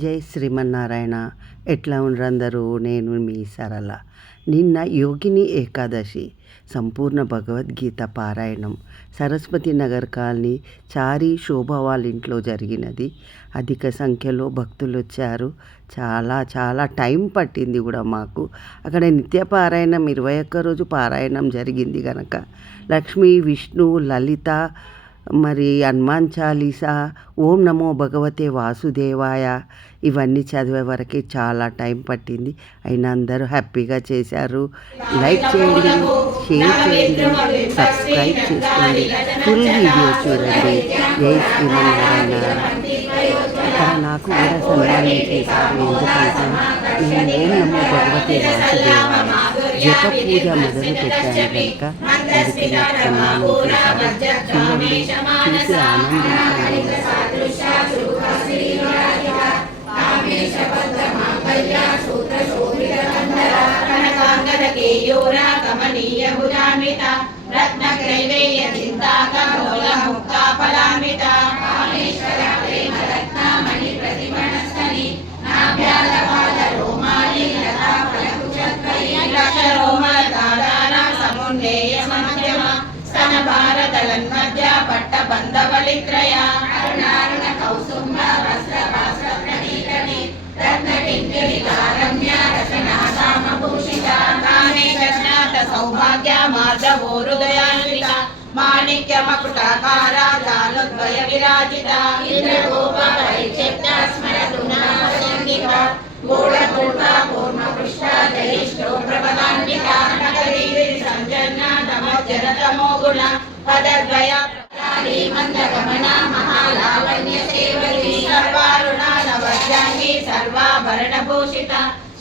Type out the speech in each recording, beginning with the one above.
జై శ్రీమన్నారాయణ. ఎట్లా ఉండ్రందరూ? నేను మీ సరళ. నిన్న యోగిని ఏకాదశి సంపూర్ణ భగవద్గీత పారాయణం సరస్వతి నగర్ కాలనీ చారి శోభ వాళ్ళ ఇంట్లో జరిగినది. అధిక సంఖ్యలో భక్తులు వచ్చారు. చాలా చాలా టైం పట్టింది కూడా మాకు. అక్కడ నిత్య పారాయణం 21 రోజు పారాయణం జరిగింది కనుక లక్ష్మీ, విష్ణు, లలిత, మరి హనుమాన్ చాలీసా, ఓం నమో భగవతే వాసుదేవాయ ఇవన్నీ చదివే వరకే చాలా టైం పట్టింది. అయినా అందరూ హ్యాపీగా చేశారు. లైక్ చేయండి, షేర్ చేయండి, సబ్స్క్రైబ్ చేసుకోండి, ఫుల్ వీడియో చూడండి. జై శ్రీమన్నారాయణ. ఇక్కడ నాకు కూడా సన్మానం చేశారు. ఎందుకంటే నేను ఓం నమో భగవతే వాసుదేవాయ జప పూజ మొదలు పెట్టాను కనుక అందుకే నాకు సన్మానం చేశారు. చూడండి, చూసి ఆనందించండి. భారతలన్మధ్య పట్ట బంధవళిత్రయ అరుణారుణ కౌసుంభ వస్త్ర వస్త్ర ప్రతీకటి రత్నటింకిణి కారమ్య రచనాధామభూషిత నానే కృష్ణాత సౌభాగ్య మార్గవో హృదయాన్విత మాణిక్య మకుటాకార జానుద్వయ విరాజిత ఇంద్రగోప పరిక్షిప్త స్మరతు నామచండిక గూఢకూట కూర్మ పృష్ఠ దయిష్ఠో ప్రపదాన్విత నగరీ సంజన్న తమో గుణ పదద్వయ ప్రకారీ మందగమన మహాలావణ్య సేవరి సర్వారుణాలవజ్యాంగి సర్వాభరణ భూషిత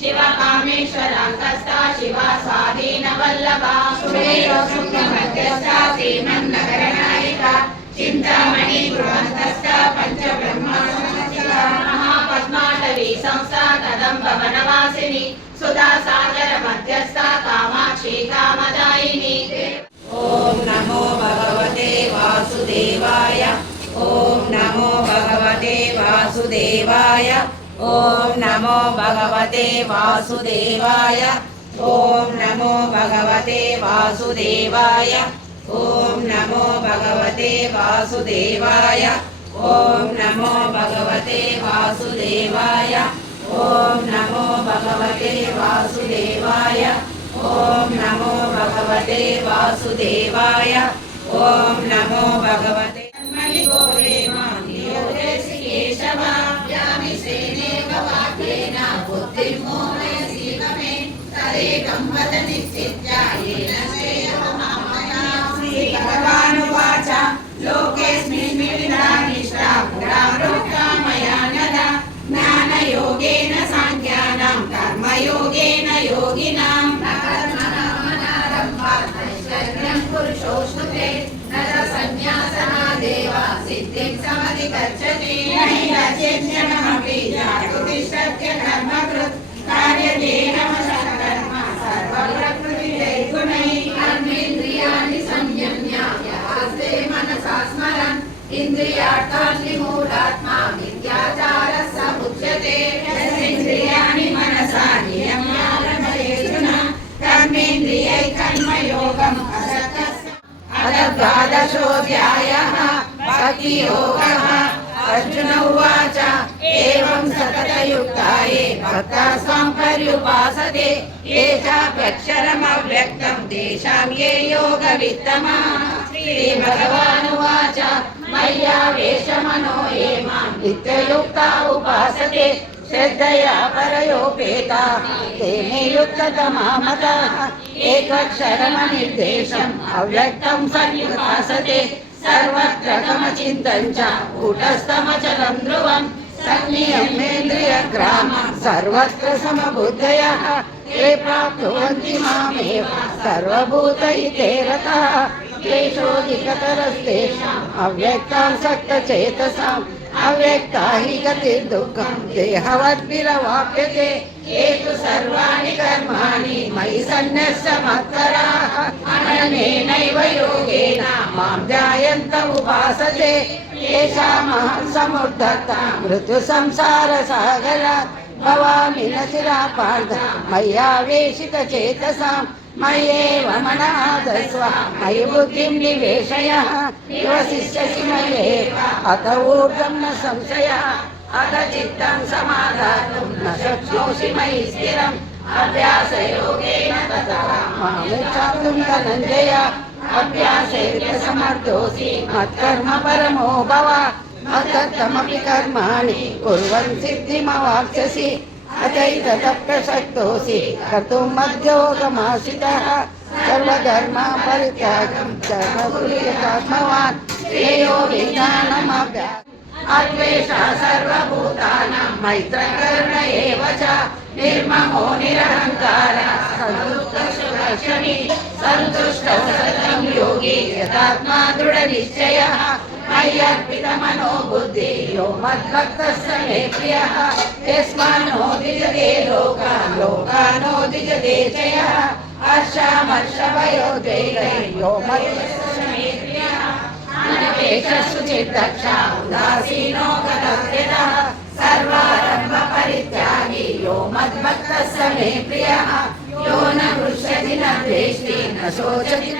శివ కామేశ్వరాంతస్థ శివ స్వాధీన వల్లభ సురేశృంగ మధ్యస్థ శ్రీమన్నగర నాయిక చింతామణి గృహస్థ పంచబ్రహ్మ మహాపద్మాటవీ సంస్థ కదంబ వనవాసిని సుధా సాగర మధ్యస్థ కామాక్షి కామదాయిని. ఓం నమో భగవతే వాసుదేవాయ. ఓం నమో భగవతే వాసుదేవాయ. ఓం నమో భగవతే వాసుదేవాయ. ఓం నమో భగవతే వాసుదేవాయ. ఓం నమో భగవతే వాసుదేవాయ. ఓం నమో భగవతే వాసుదేవాయ. ఓం నమో భగవతే వాసుదేవాయ. ఓం నమో భగవతే వాసుదేవాయ. ఓం నమో భగవతే కేశవ యామి శ్రేణేవ వాక్యేన బుద్ధిం మోహయసీవమే తదేకం వద నిశ్చిత్యేన శ్రేయోమామయా. శ్రీ భగవానువాచ లోకేస్మిన్ వివిధానిష్టా పురా ప్రోక్తా మయా నఘ జ్ఞానయోగేన సాంఖ్యానాం కర్మయోగేన యోగినాం పురుషోష్ణుతే నర సన్యాసనాదేవ సిద్ధిం సమధిగచ్చతి నహి రజ్యజ్ఞమపి జాగృతిష్ఠత్య కర్మకృత్ కార్యతే నమః కర్మ సర్వప్రకృతిర్గుణైః కర్మేంద్రియాణి సంయమ్య యాస్తే మనసా స్మరన్ ఇంద్రియార్థాన్ నిమూఢాత్మా మిథ్యాచారः సముచ్యతే. యస్యేంద్రియాణి మనసా నియమ్య రమయేర్జున కర్మేంద్రియై కర్మయోగం ద్వాదశోऽధ్యాయः భక్తియోగः. అర్జున ఉవాచ ఏవం సతతయుక్తాయే భక్తాः స్వాం పర్యుపాసతే ఏ చాప్యక్షరమవ్యక్తం తేషాం ఏ యోగవిత్తమాః. శ్రీభగవానువాచ మయ్యావేశమనో ఏ మాం నిత్యయుక్తా ఉపాసతే శ్రద్ధయా పరయోపేతాః తే మే యుక్తతమా మతాః. ఏకక్షరమనిర్దేశం అవ్యక్తం సన్యుపాసతే సర్వత్ర గమచింతం చ కూటస్థమచలం ధ్రువం సన్నియమేంద్రియగ్రామం సర్వత్ర సమబుద్ధయః ఏ ప్రాప్నువంతి మామేవ సర్వభూతహితే రతః. క్లేశోధికతరస్తేషాం అవ్యక్తాసక్తచేతసాం अव्यक्ता हि गतिर्दुःखं देहवद्भिरवाप्यते ये तु सर्वाणि कर्माणि मयि सन्न्यस्य मत्पराः अननेनैव योगेन मां ध्यायन्त उपासते येषामहं समुद्धता मृत्युसंसारसागरात् भवामि न चिरापार्थ मय्यावेशितचेतसां मय्येव मनः दस्व मयि बुद्धिं निवेशय निवसिष्यसि मय्येव अत ऊर्ध्वं न संशयः अत चित्तं समाधातुं न शक्नोषि मयि स्थिरम् अभ्यासयोगेन ततः मामेच्छातुं धनञ्जय अभ्यासेन समर्थोऽसि मत्कर्म परमो भव मत्तमपि कर्माणि कुर्वन् सिद्धिमवाप्स्यसि अथैततः प्रसक्तोऽसि कर्तुं मद्योगमाश्रितः सर्वधर्मपरित्यागं कर्मकुर्यात्मवान् श्रेयो विज्ञानमभ्यासः अद्वेषः सर्वभूतानां मैत्रकरुण एव च निर्ममो निरहङ्कारः सन्तुष्टः सततं योगी यथात्मा दृढनिश्चयः मय्यर्पितमनो बुद्धिः यो मद्भक्तः स मे प्रियः यस्मान्नोदिजते लोकानोदिजते च यः हर्षामर्षभयोद्वेगैर्यो मद्भक्तः स मे प्रियः शुचिर्दक्षा उदासीनो गतव्यतः सर्वारम्भपरित्यागी यो मद्भक्तः स मे प्रियः यो न हृष्यति न द्वेष्टि न शोचति न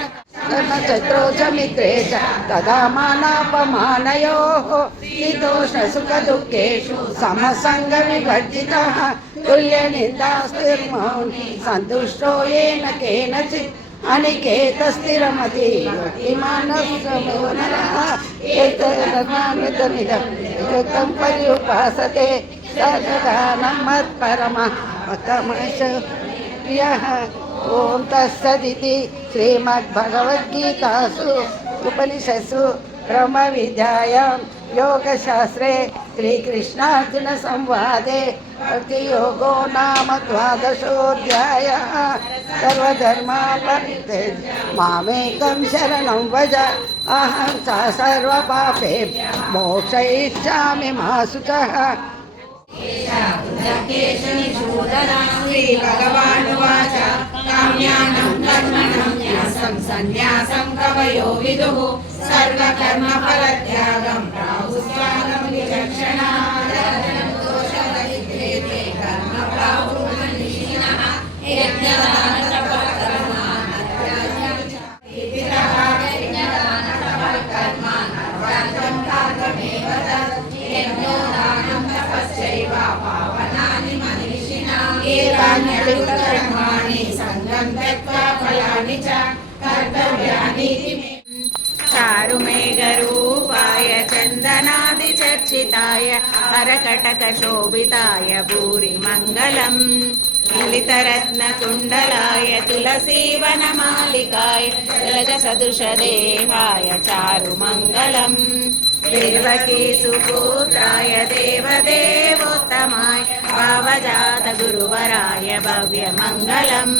चत्रो च मित्रे च तदा मानापमानयोः शीतोष्णसुखदुःखेषु समसङ्गविवर्जितः तुल्यनिन्दास्तुर्मौनी सन्तुष्टो येन केनचित् अनिकेतस्थिरमति योगिमानसमोनरः एतदमिदं युक्तं पर्युपासते सदानं मत्परमः प्रियः ॐ तत्सदिति श्रीमद्भगवद्गीतासु उपनिषत्सु ब्रह्मविद्यायां योगशास्त्रे श्रीकृष्णार्जुनसंवादे भक्तियोगो नाम द्वादशोऽध्यायः सर्वधर्मपरित्यज्य मामेकं शरणं व्रज अहं सर्वपापेभ्यो मोक्षयिष्यामि मा शुचः। श्रीभगवानुवाच काम्यानं कर्मणं न्यासं सन्न्यासं कवयो विदुः सर्वकर्मफलत्यागं प्राहुस्त्यागं विचक्षणाः दोषरहिते कर्म प्राहुर्मनीषिणः चारुमेघरूपाय चन्दनादिचर्चिताय हरकटकशोभिताय भूरिमङ्गलम् ललितरत्नकुण्डलाय तुलसीवनमालिकाय जलजसदृशदेहाय चारुमङ्गलम् देवकीसुपुत्राय देवदेवोत्तमाय भावजातगुरुवराय भव्यमङ्गलम्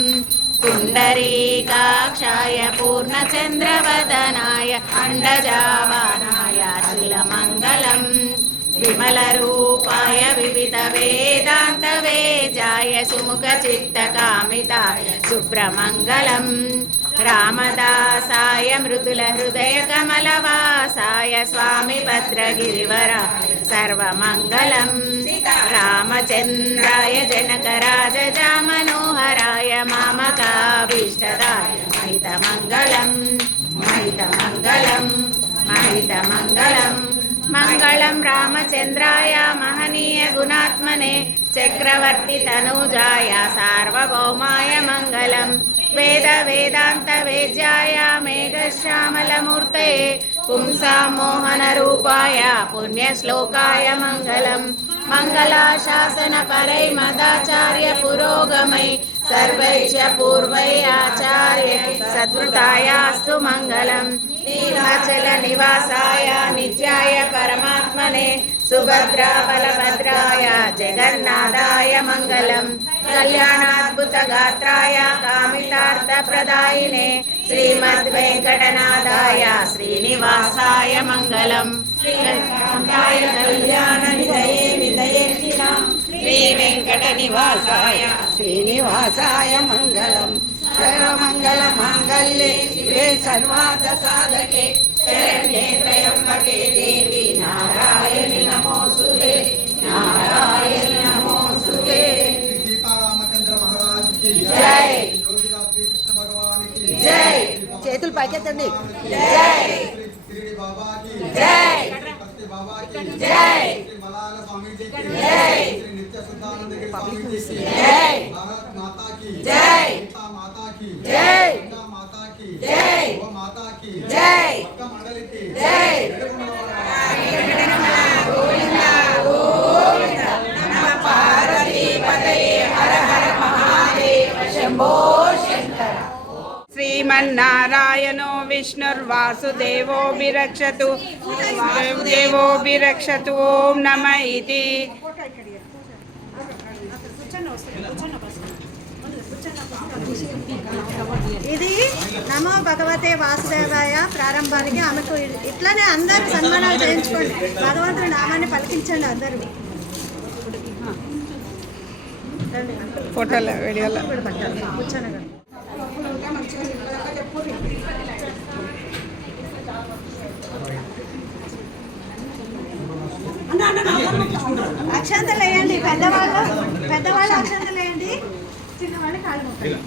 पुण्डरीकाक्षाय पूर्णचन्द्रवदनाय अण्डजावानाय अखिलमङ्गलम् विमलरूपाय विविधवेदान्तवेद्याय सुमुखचित्तकामिताय शुभ्रमङ्गलम् रामदासाय मृदुलहृदयकमलवासाय स्वामिभद्रगिरिवराय सर्वमङ्गलम् रामचन्द्राय जनकराजजामनोहराय मामकाभीष्टदाय महितमङ्गलम् महितमङ्गलम् महितमङ्गलम् मङ्गलं रामचन्द्राय महनीय गुणात्मने चक्रवर्ति तनूजाय सार्वभौमाय मङ्गलम् वेद वेदांत वेद्याय मेघश्यामलमूर्तये पुंसां मोहनरूपाय पुण्यश्लोकाय मङ्गलम् मङ्गलाशासनपरै मदाचार्य पुरोगमै सर्वैश्च पूर्वैः आचार्य सद्वृतायास्तु मङ्गलम् नीलाचलनिवासाय नित्याय परमात्मने सुभद्रा बलभद्राय जगन्नाथाय मङ्गलम् कल्याणाद्भुतगात्राय कामितार्थप्रदायिने श्रीमद्वेङ्कटनाथाय श्रीनिवासाय मङ्गलम्। శ్రీకాంతాయ కళ్యాణ నిలయే విలయేర్చినాం శ్రీ వెంకట నివాసాయ శ్రీనివాసాయ మంగళం సర్వమంగళ మాంగళ్యే శివే సర్వార్థ సాధకే శరణ్యే త్రయంబకే దేవి నారాయణి నమోస్తుతే నారాయణి నమోస్తుతే सीतारामचंद्र महाराज की जय। योगीराज श्री कृष्ण भगवान की जय। చేతులు పైకెత్తండి जय। श्री बाबा की जय। श्री पत्ती बाबा की जय। श्री मलाल स्वामी जी की जय। श्री नित्य शुद्धानंद गिरी स्वामी जी की जय। भारत माता की जय। सीता माता की जय। गंगा माता की जय। गो माता की जय। भक्त मंडली की जय। పార్వతీపతయే హర హర మహాదేవ శంభో శంకర. శ్రీమన్నారాయణో విష్ణుర్వాసుదేవో విరక్షతు వాసుదేవో విరక్షతు ఓం నమ ఇతి. ఇది నమో భగవతే వాసుదేవాయ ప్రారంభానికి ఆమెకు ఇట్లనే అందరూ సన్మానాలు చేయించుకోండి. భగవంతుడి నామాన్ని పలికించండి అందరూ. ఫోటోలో వీడియోలో కూర్చోండి. అక్షంతలు వేయండి. పెద్దవాళ్ళు అక్షంతలు వేయండి. చిన్నవాళ్ళు కాళ్ళు మొక్కండి.